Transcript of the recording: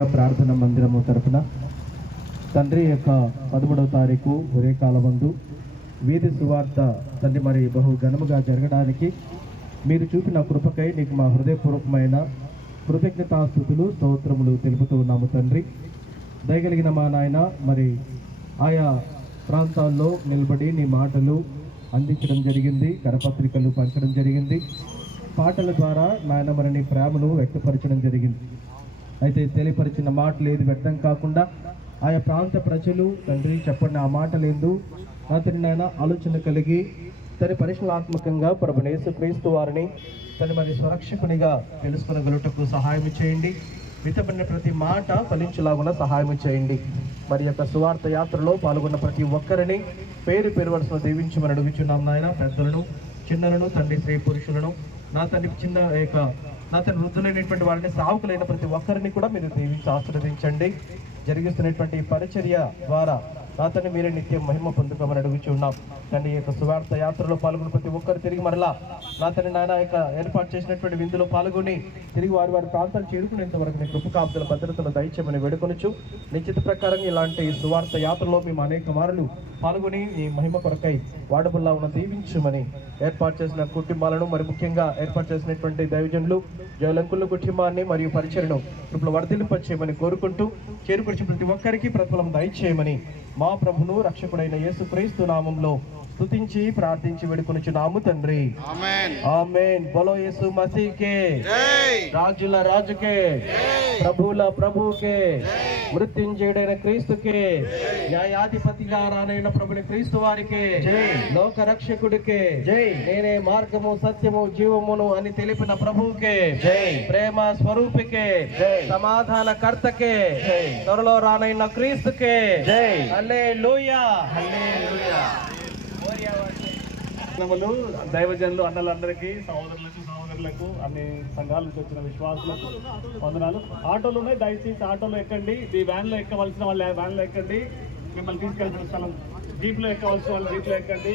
ప్రార్థన మందిరము తరపున తండ్రి యొక్క పదమూడవ తారీఖు ఉదయకాలమందు వీధి సువార్త తండ్రి మరి బహు ఘనముగా జరగడానికి మీరు చూపిన కృపకై నీకు మా హృదయపూర్వకమైన కృతజ్ఞతాస్థుతులు స్తోత్రములు తెలుపుతూ ఉన్నాము తండ్రి. దయగలిగిన మా నాయన మరి ఆయా ప్రాంతాల్లో నిలబడి నీ మాటలు అందించడం జరిగింది కరపత్రికలు పంచడం జరిగింది. పాటల ద్వారా నాయన మరి నీ ప్రేమను వ్యక్తపరచడం జరిగింది. అయితే తెలియపరిచిన మాటలు ఏది వ్యర్థం కాకుండా ఆయా ప్రాంత ప్రజలు తండ్రి చెప్పండి ఆ మాట లేదు అతని నాయన ఆలోచన కలిగి తన పరిశీలనాత్మకంగా ప్రభునేసు క్రీస్తు వారిని తన మరి స్వరక్షకునిగా తెలుసుకునగలుటకు సహాయం చేయండి. మితపడిన ప్రతి మాట ఫలించులాగున సహాయం చేయండి. మరి యొక్క సువార్త యాత్రలో పాల్గొన్న ప్రతి ఒక్కరిని పేరు పేరువలసిన వరుసలో దీవించమని అడుగుచున్నాం నాయన. పెద్దలను చిన్నలను తండ్రి స్త్రీ పురుషులను నా తండ్రి చిన్న యొక్క నా వృద్ధులైనటువంటి వాళ్ళని సావుకులైన ప్రతి ఒక్కరిని కూడా మీరు దీవించి ఆశీర్వదించండి. జరిగిస్తున్నటువంటి పరిచర్య ద్వారా నా తండ్రి మీరే నిత్యం మహిమ పొందుకోమని అడుగుచున్నాం తండ్రి యొక్క సువార్త యాత్రలో పాల్గొని ప్రతి ఒక్కరు తిరిగి మరలా నా తండ్రి నాయన యొక్క ఏర్పాటు చేసినటువంటి విందులో పాల్గొని తిరిగి వారి వారి ప్రాంతాలు చేరుకునేంత వరకు నీ కృపకాబ్దుల భద్రతలు దయచేయమని వేడుకొనొచ్చు నిశ్చిత ప్రకారం ఇలాంటి సువార్త యాత్రలో మేము అనేక మారులు పాల్గొని ఈ మహిమ కొరకై వాడబుల్లా ఉన్న దీవించమని ఏర్పాటు చేసిన కుటుంబాలను మరి ముఖ్యంగా ఏర్పాటు చేసినటువంటి దైవజనులు జయలంకుల కుటుంబాన్ని మరియు పరిచయను ఇప్పుడు వర్ధిలింపచేయమని కోరుకుంటూ చేరుకొచ్చిన ప్రతి ఒక్కరికి ప్రతిఫలం దయచేయమని మా ప్రభును రక్షకుడైన యేసు క్రీస్తు నామంలో స్తుతించి ప్రార్థించి వేడుకొనుచున్నాము తండ్రి. ఆమేన్. బలో యేసు మసీకే. జై. రాజుల రాజుకే. ప్రభువుల ప్రభువుకే. మృత్యుంజయుడైన క్రీస్తుకే. న్యాయాధిపతిగా రానైన ప్రభుని క్రీస్తు వారికి. లోక రక్షకుడికే జై. నేనే మార్గము సత్యము జీవమును అని తెలిపిన ప్రభువుకే. జై. ప్రేమ స్వరూపికే. జై. సమాధాన కర్తకే జై. త్వరలో రానైన క్రీస్తుకే. జై. హల్లే లూయా దైవజనులు అన్నలందరికీ సహోదరులకు సహోదరులకు అన్ని సంఘాల నుంచి వచ్చిన విశ్వాసులకు వందనాలు. ఆటోలు ఉన్నాయి దయచేసి ఆటోలో ఎక్కండి. ఈ వ్యాన్లో ఎక్కవలసిన వాళ్ళు వ్యాన్లో ఎక్కండి. మిమ్మల్ని తీసుకెళ్ళిన స్థలం జీప్లో ఎక్కవలసిన వాళ్ళు జీప్లో ఎక్కండి.